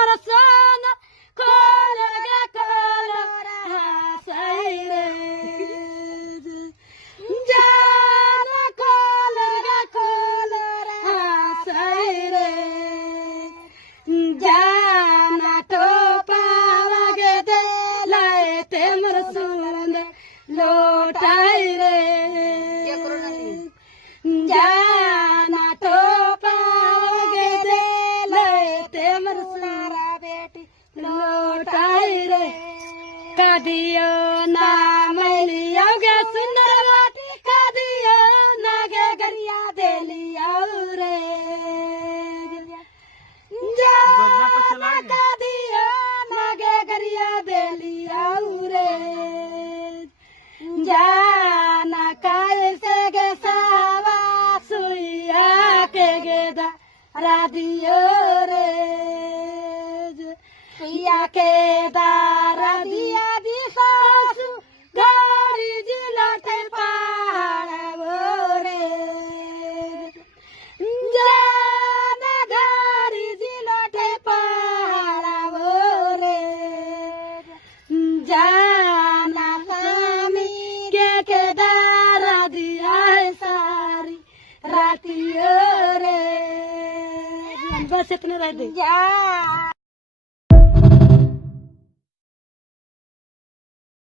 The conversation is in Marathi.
मर सोन कोलर गे कोलर हासई रे जान कोलर गे कोलर हासई रे जाना टोपा गे दे लाए ते मर सोन लोटाई रे जाना टोपा गे दे लाए ते मर सारा बेटी लोटाई रे कादियो ना मैलियो गे सुंदर बाटी कादियो ना गे गरिया देलियो रे जाना कादियो ना गे गरिया देलियो रे जाना कैसे गे सावा सुइया के गेदा रादियो रे सुइया के दारा दिया दी सासु गाड़ी जिलाते पाड़ो रे जाना गाड़ी जिलाते पाड़ो रे जाना के दारा दिया है सारी रातियों रे बस इतने रह दे।